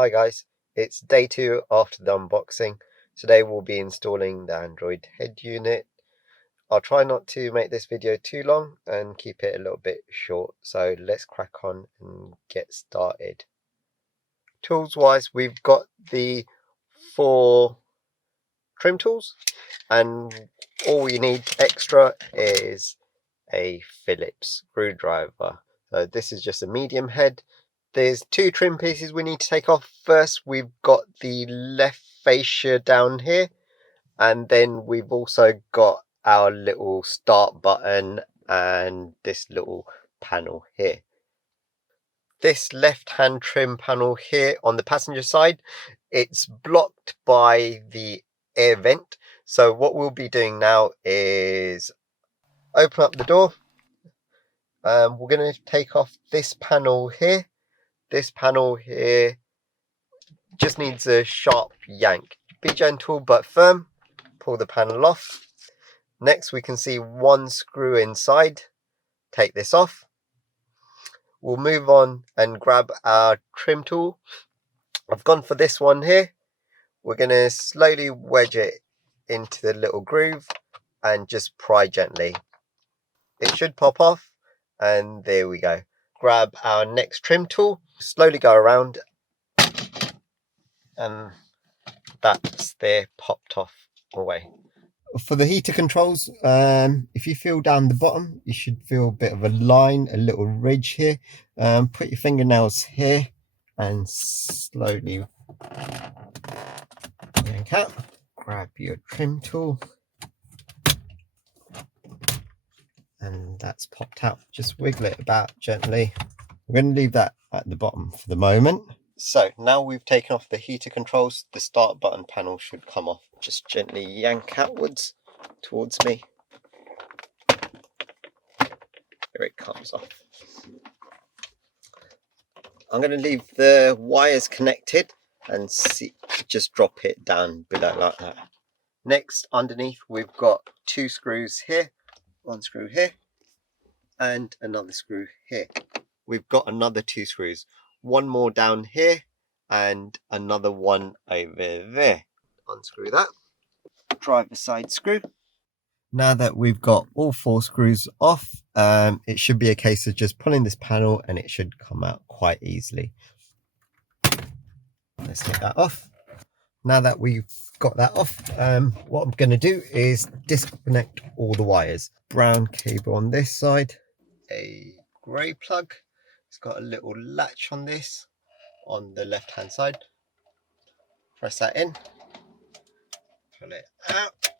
Hi guys, it's day 2 after the unboxing. Today we'll be installing the Android head unit. I'll try not to make this video too long and keep it a little bit short, so let's crack on and get started. Tools wise, we've got the 4 trim tools, and all we need extra is a Phillips screwdriver. So this is just a medium head. There's 2 trim pieces we need to take off. First, we've got the left fascia down here, and then we've also got our little start button and this little panel here. This left hand trim panel here on the passenger side, it's blocked by the air vent. So what we'll be doing now is open up the door. We're going to take off this panel here. This panel here just needs a sharp yank. Be gentle but firm. Pull the panel off. Next we can see 1 screw inside. Take this off. We'll move on and grab our trim tool. I've gone for this one here. We're going to slowly wedge it into the little groove and just pry gently. It should pop off, and there we go. Grab our next trim tool, slowly go around, and that's there, popped off away. For the heater controls, if you feel down the bottom, you should feel a bit of a line, a little ridge here. Put your fingernails here and slowly yank out. Grab your trim tool, and that's popped out. Just wiggle it about gently. We're going to leave that at the bottom for the moment. So now we've taken off the heater controls, the start button panel should come off. Just gently yank outwards towards me. Here it comes off. I'm going to leave the wires connected and just drop it down below like that. Next, underneath we've got 2 screws here, 1 screw here and another screw here. We've got another 2 screws, 1 more down here and another one over there. Unscrew that. Driver side screw. Now that we've got all 4 screws off, it should be a case of just pulling this panel and it should come out quite easily. Let's take that off. Now that we've got that off, what I'm going to do is disconnect all the wires. Brown cable on this side, a grey plug. It's got a little latch on this on the left hand side. Press that in, pull it out.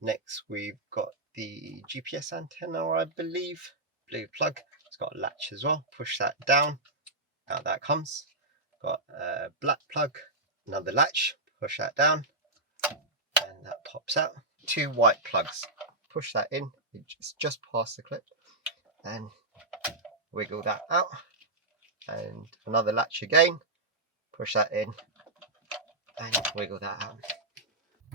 Next we've got the GPS antenna, I believe, blue plug. It's got a latch as well. Push that down, out that comes. Got a black plug, another latch. Push that down and that pops out. 2 white plugs. Push that in, it's just past the clip, and wiggle that out. And another latch again. Push that in and wiggle that out.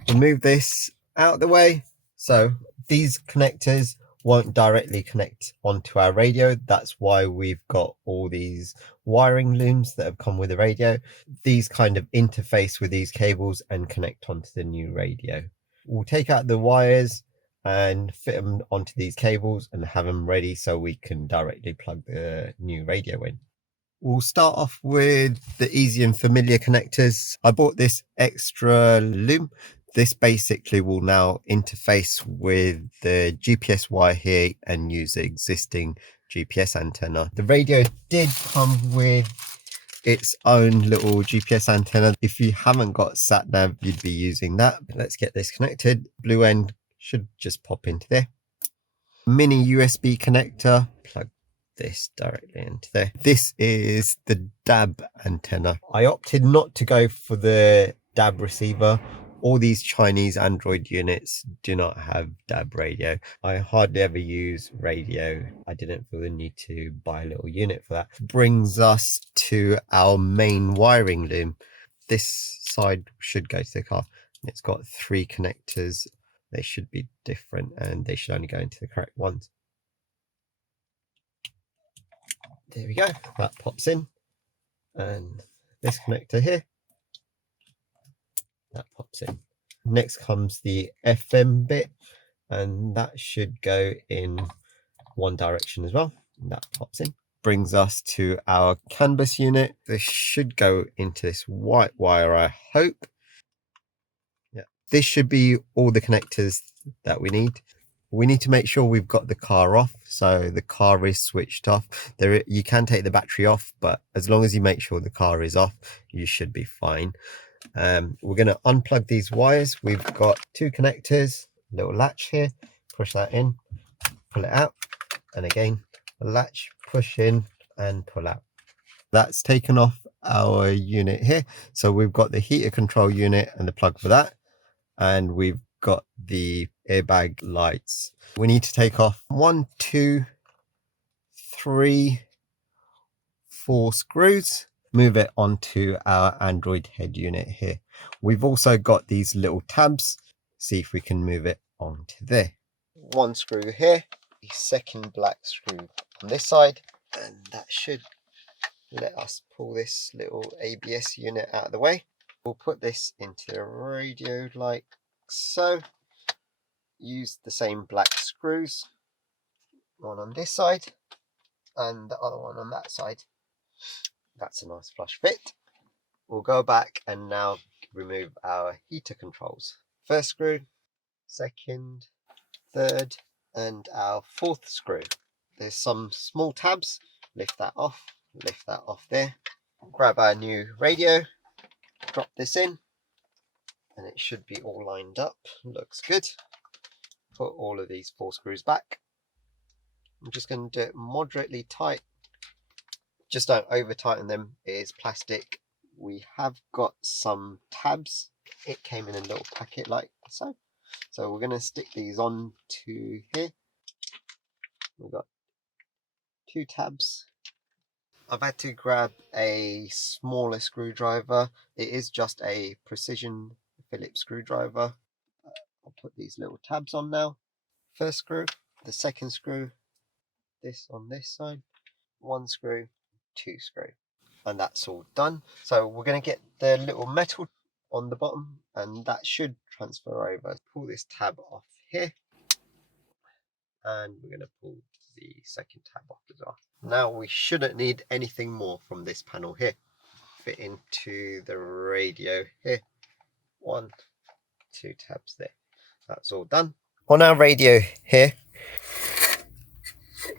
We'll move this out of the way. So these connectors won't directly connect onto our radio. That's why we've got all these wiring looms that have come with the radio. These kind of interface with these cables and connect onto the new radio. We'll take out the wires and fit them onto these cables and have them ready so we can directly plug the new radio in. We'll start off with the easy and familiar connectors. I bought this extra loom. This basically will now interface with the GPS wire here and use the existing GPS antenna. The radio did come with its own little GPS antenna. If you haven't got Satnav, you'd be using that. Let's get this connected. Blue end should just pop into there. Mini USB connector, plug this directly into there. This is the DAB antenna. I opted not to go for the DAB receiver. All these Chinese Android units do not have DAB radio. I hardly ever use radio. I didn't feel the need to buy a little unit for that. Brings us to our main wiring loom. This side should go to the car. It's got 3 connectors. They should be different and they should only go into the correct ones. There we go. That pops in and this connector here, that pops in. Next comes the FM bit, and that should go in one direction as well. And that pops in. Brings us to our CAN bus unit. This should go into this white wire, I hope. Yeah, this should be all the connectors that we need. We need to make sure we've got the car off, so the car is switched off. You can take the battery off, but as long as you make sure the car is off, you should be fine. We're going to unplug these wires. We've got two connectors, little latch here, push that in, pull it out, and again a latch, push in and pull out. That's taken off our unit here. So we've got the heater control unit and the plug for that, and we've got the airbag lights. We need to take off 1, 2, 3, 4 screws, move it onto our Android head unit here. We've also got these little tabs. See if we can move it onto there. One screw here, the second black screw on this side, and that should let us pull this little ABS unit out of the way. We'll put this into the radio like so. Use the same black screws, one on this side and the other one on that side. That's a nice flush fit. We'll go back and now remove our heater controls. First screw, second, third, and our fourth screw. There's some small tabs. Lift that off there. Grab our new radio, drop this in, and it should be all lined up. Looks good. Put all of these 4 screws back. I'm just going to do it moderately tight. Just don't over tighten them. It is plastic. We have got some tabs. It came in a little packet like so. So we're going to stick these on to here. We've got 2 tabs. I've had to grab a smaller screwdriver. It is just a precision Phillips screwdriver. I'll put these little tabs on now. First screw, the second screw, this on this side, 1 screw, 2 screw, and that's all done. So we're going to get the little metal on the bottom, and that should transfer over. Pull this tab off here, and we're going to pull the second tab off as well. Now we shouldn't need anything more from this panel here. Fit into the radio here. 1, 2 tabs there. That's all done. On our radio here,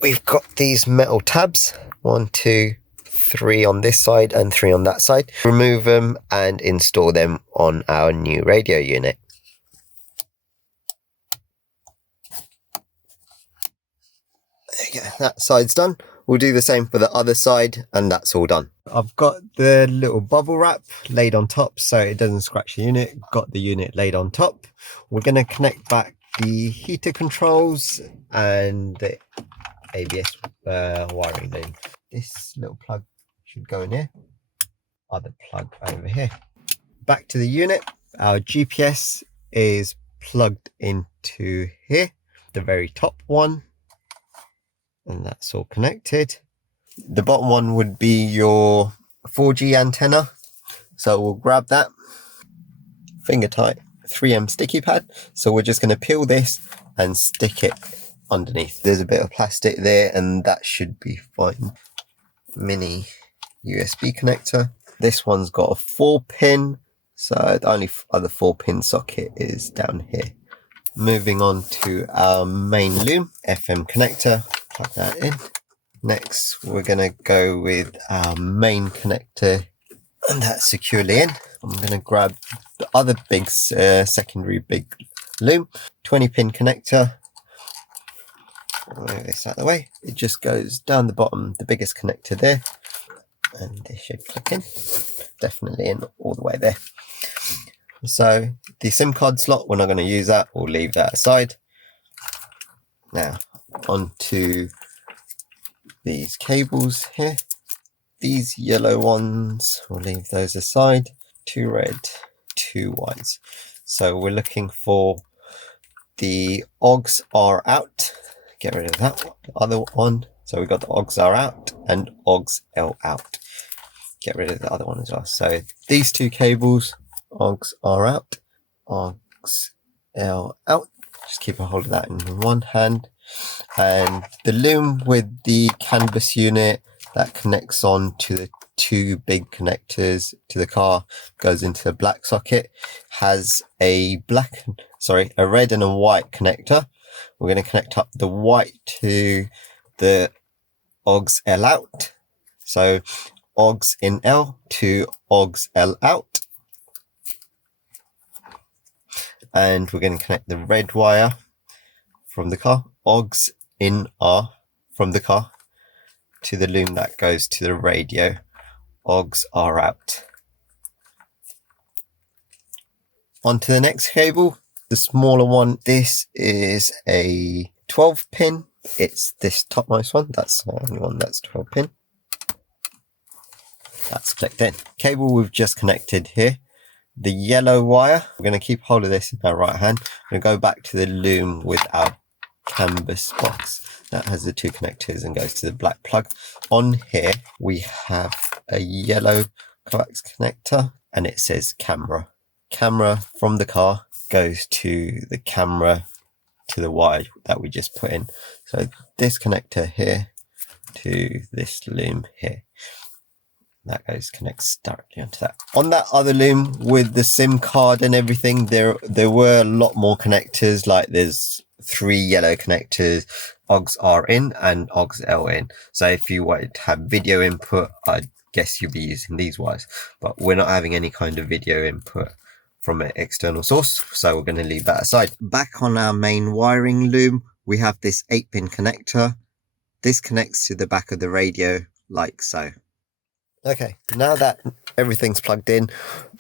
we've got these metal tabs. 1, 2, 3 on this side and 3 on that side. Remove them and install them on our new radio unit. There you go, that side's done. We'll do the same for the other side, and that's all done. I've got the little bubble wrap laid on top so it doesn't scratch the unit. Got the unit laid on top. We're going to connect back the heater controls and the ABS wiring loom. This little plug should go in here. Other plug over here. Back to the unit. Our GPS is plugged into here, the very top one. And that's all connected. The bottom one would be your 4G antenna. So we'll grab that, finger tight 3M sticky pad. So we're just going to peel this and stick it underneath. There's a bit of plastic there and that should be fine. Mini USB connector. This one's got a 4-pin. So the only other 4-pin socket is down here. Moving on to our main loom, FM connector. Plug that in. Next, we're going to go with our main connector, and that's securely in. I'm going to grab the other big secondary big loom, 20-pin connector. Move this out of the way. It just goes down the bottom, the biggest connector there, and this should click in. Definitely in all the way there. So the SIM card slot, we're not going to use that. We'll leave that aside. Now onto these cables here. These yellow ones, we'll leave those aside. 2 red, 2 whites. So we're looking for the OGs are out. Get rid of that other one. So we've got the OGs are out and OGs L out. get rid of the other one as well. So these two cables, OGS R out, OGS L out. Just keep a hold of that in one hand. And the loom with the canvas unit that connects on to the two big connectors to the car, goes into the black socket, has a red and a white connector. We're going to connect up the white to the OGS L out. So OGS in L to OGS L out. And we're going to connect the red wire from the car, OGS in R from the car, to the loom that goes to the radio, OGS R out. On to the next cable, the smaller one. This is a 12 pin. It's this topmost one. That's the only one that's 12 pin. That's clicked in. Cable we've just connected here. The yellow wire, we're going to keep hold of this in our right hand. We're going to go back to the loom with our canvas box that has the two connectors and goes to the black plug. On here we have a yellow coax connector and it says camera. Camera from the car goes to the camera to the wire that we just put in. So this connector here to this loom here, that connects directly onto that. On that other loom with the SIM card and everything, there were a lot more connectors. Like there's 3 yellow connectors, OGS R in and OGS L in. So if you wanted to have video input, I guess you'd be using these wires, but we're not having any kind of video input from an external source, so we're going to leave that aside. Back on our main wiring loom, we have this 8-pin connector. This connects to the back of the radio like so. Okay, now that everything's plugged in,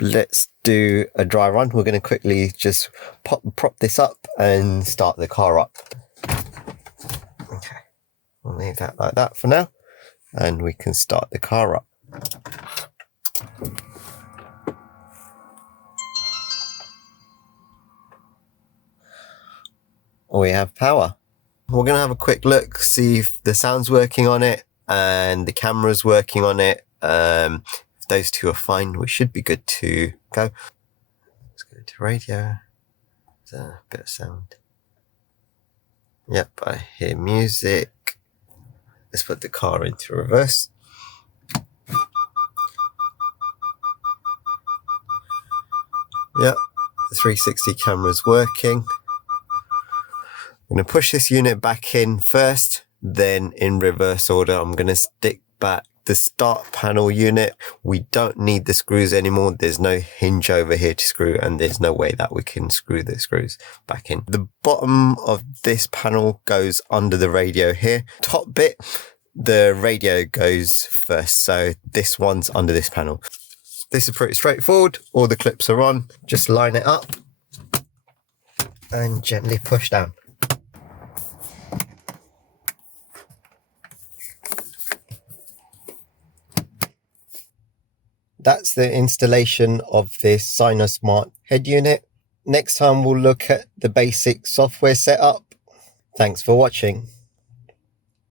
let's do a dry run. We're going to quickly just prop this up and start the car up. Okay, we'll leave that like that for now, and we can start the car up. We have power. We're going to have a quick look, see if the sound's working on it and the camera's working on it. If those two are fine, we should be good to go. Let's go to radio. There's a bit of sound. Yep, I hear music. Let's put the car into reverse. Yep, the 360 camera's working. I'm going to push this unit back in first, then in reverse order, I'm going to stick back the start panel unit. We don't need the screws anymore. There's no hinge over here to screw, and there's no way that we can screw the screws back in. The bottom of this panel goes under the radio here. Top bit, the radio goes first. So this one's under this panel. This is pretty straightforward. All the clips are on. Just line it up and gently push down. That's the installation of this Sinosmart head unit. Next time we'll look at the basic software setup. Thanks for watching.